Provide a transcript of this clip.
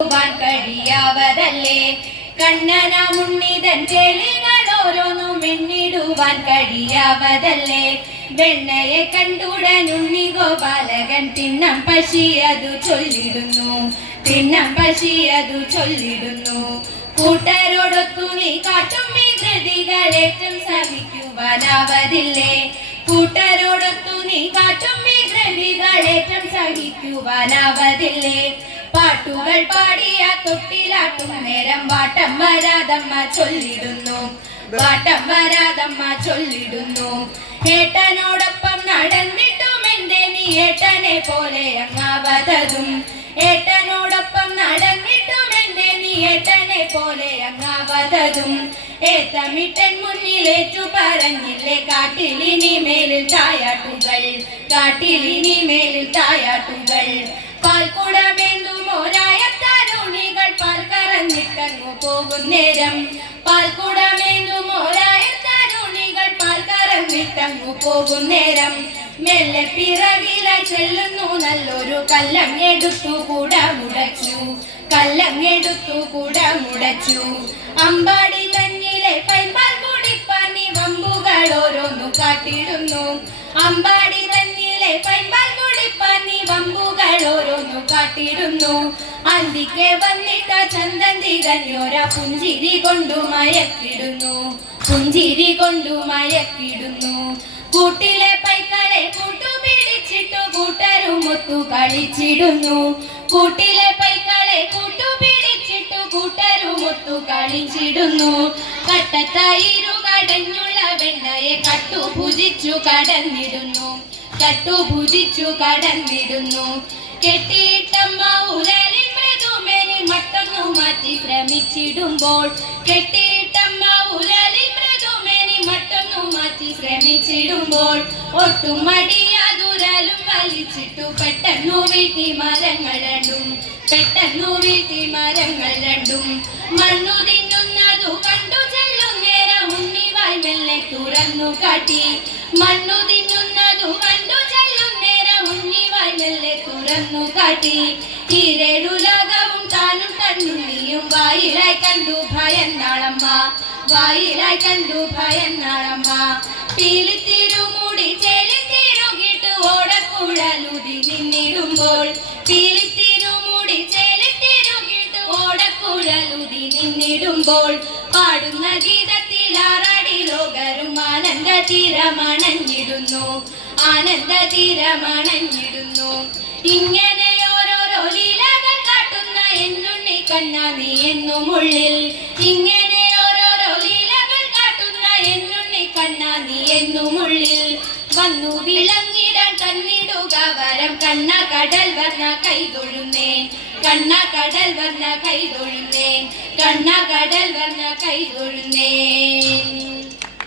കഴിയാവതല്ലേ കണ്ണനാമുണ്ണിതൻ ചെളികൾ ഓരോന്നും എണ്ണിടുവാൻ കഴിയാവതല്ലേ. വെണ്ണയെ കണ്ടുടൻ ഉണ്ണി ഗോപാലകൻ തിണ്ണം പശിയതു ചൊല്ലിടുന്നു, തിണ്ണം പശിയതു ചൊല്ലിടുന്നു. കൂട്ടരോടൊത്തു നീ കാട്ടും വികൃതികളേറ്റം സഹിക്കുവാനാവതില്ലേ, കൂട്ടരോടൊത്തു നീ കാട്ടും വികൃതികളേറ്റം സഹിക്കുവാനാവതില്ലേ. പാട്ടുകൾ പാടിയ തൊട്ടിലാട്ടും നേരം വാട്ടം വരാതമ്മ ചൊല്ലിടുന്നു, വാട്ടം വരാതമ്മ ചൊല്ലിടുന്നു. ഏട്ടനോടൊപ്പം നടന്നിട്ടും എന്റെ നീ ഏട്ടനെ പോലെ അങ്ങാവതും, ഏട്ടനോടൊപ്പം നടന്നിട്ടും എന്റെ നീ ഏട്ടനെ പോലെ അങ്ങാവതും. ഏത്തമിട്ടൻ മുന്നിലേറ്റു പറഞ്ഞില്ലേ കാട്ടിലിനി മേലിൽ തായാട്ടുകൾ, കാട്ടിലിനി മേലിൽ തായാട്ടുകൾ. പാൽക്കുടമേന്തുമോരായ തരുണികൾ പാൽ കറന്നിട്ടങ്ങു പോകുന്നേരം, പാൽക്കുടമേന്തുമോരായ തരുണികൾ പാൽ കറന്നിട്ടങ്ങു പോകുന്നേരം. മെല്ലെ പിറകിലായി ചെല്ലുന്നു നല്ലൊരു കല്ലങ്ങെടുത്തു കൂട മുടച്ചു, കല്ലങ്ങെടുത്തു കൂട മുടച്ചു. അമ്പാടി തന്നിലെ പൈമ്പാൽ കുടിപ്പാനി വമ്പുകൾ ഓരോന്നു കാട്ടിടുന്നു, അമ്പാടി തന്നിലെ പൈമ്പാൽ കുടിപ്പാനി വമ്പുകൾ ഓരോന്നു കാട്ടിടുന്നു. അന്തിക്ക് വന്നിട്ട ചന്തൻ തികഞ്ഞൊര പുഞ്ചിരി കൊണ്ടു മയക്കിടുന്നു, പുഞ്ചിരി കൊണ്ടു മയക്കിടുന്നു. കൂട്ടിലെ പൈക്കളെ കൂട്ടുപിടിച്ചിട്ടു കൂട്ടരുമൊത്തു കളിച്ചിടുന്നു, കൂട്ടിലെ പൈക്കളെ കൂട്ടുപിടിച്ചിട്ടു കൂട്ടരുമൊത്തു കളിച്ചിടുന്നു. കട്ടത്തൈരു കടഞ്ഞുള്ള വെണ്ണയെ കട്ടുഭുജിച്ചു കടന്നിടുന്നു, കട്ടുഭുജിച്ചു കടന്നിടുന്നു. കെട്ടിയിട്ടമ്മ ഉരലിൽ മൃദുമേനി മട്ടൊന്നു മാറ്റി ശ്രമിച്ചിടുമ്പോൾ, കെട്ടിയിട്ടമ്മ ഉരലിൽ മൃദുമേനി മട്ടൊന്നു മാറ്റി ശ്രമിച്ചിടുമ്പോൾ. ഒട്ടും മടിയാതുരലും വലിച്ചിട്ടു പെട്ടെന്നു വീഴ്ത്തി മരങ്ങൾ രണ്ടും, പെട്ടെന്നു വീഴ്ത്തി മരങ്ങൾ രണ്ടും. മണ്ണു തിന്നുന്നതു കണ്ടു ചെല്ലുന്നേരം ഉണ്ണിവായ് മെല്ലെ തുറന്നു കാട്ടി, മണ്ണു തിന്നുന്നതു കണ്ടു ചെല്ലുന്നേരം ഉണ്ണിവായ് മെല്ലെ തുറന്നു കാട്ടി. ഈരേഴു ലോകവും താനും തന്നുണ്ണിയും വായിലായി കണ്ടു ഭയന്നാളമ്മ, വായിലായി കണ്ടു ഭയന്നാളമ്മ. പീലിത്തിരുമൂടി ചേലിത്തിരുകിട്ട് ഓടക്കുഴലുതി നിന്നിടുമ്പോൾ, പീലിത്തിരുമൂടി ചേലിത്തിരുകിട്ട് ഓടക്കുഴലുതി നിന്നിടുമ്പോൾ. പാടുന്ന ഗീതത്തിൽ ആറാടി ലോകരും ആനന്ദ തീരമണഞ്ഞിടുന്നു, ആനന്ദ തീരമണഞ്ഞിടുന്നു. ഇങ്ങനെ ഓരോരോ ലീലകൾ കാട്ടുന്ന എന്നുണ്ണി കണ്ണാ നീ എന്നുമുള്ളിൽ, ഇങ്ങനെ ഓരോരോ ലീലകൾ കാട്ടുന്ന എന്നുണ്ണി കണ്ണാ നീ എന്നുമുള്ളിൽ. വന്നു വിളങ്ങിടാൻ തന്നിടുക വരം കണ്ണ കടൽ വർണ്ണ കൈതൊഴുന്നേൻ, കണ്ണ കടൽ വർണ്ണ കൈതൊഴുന്നേൻ, കണ്ണ കടൽ വർണ്ണ കൈതൊഴുന്നേൻ.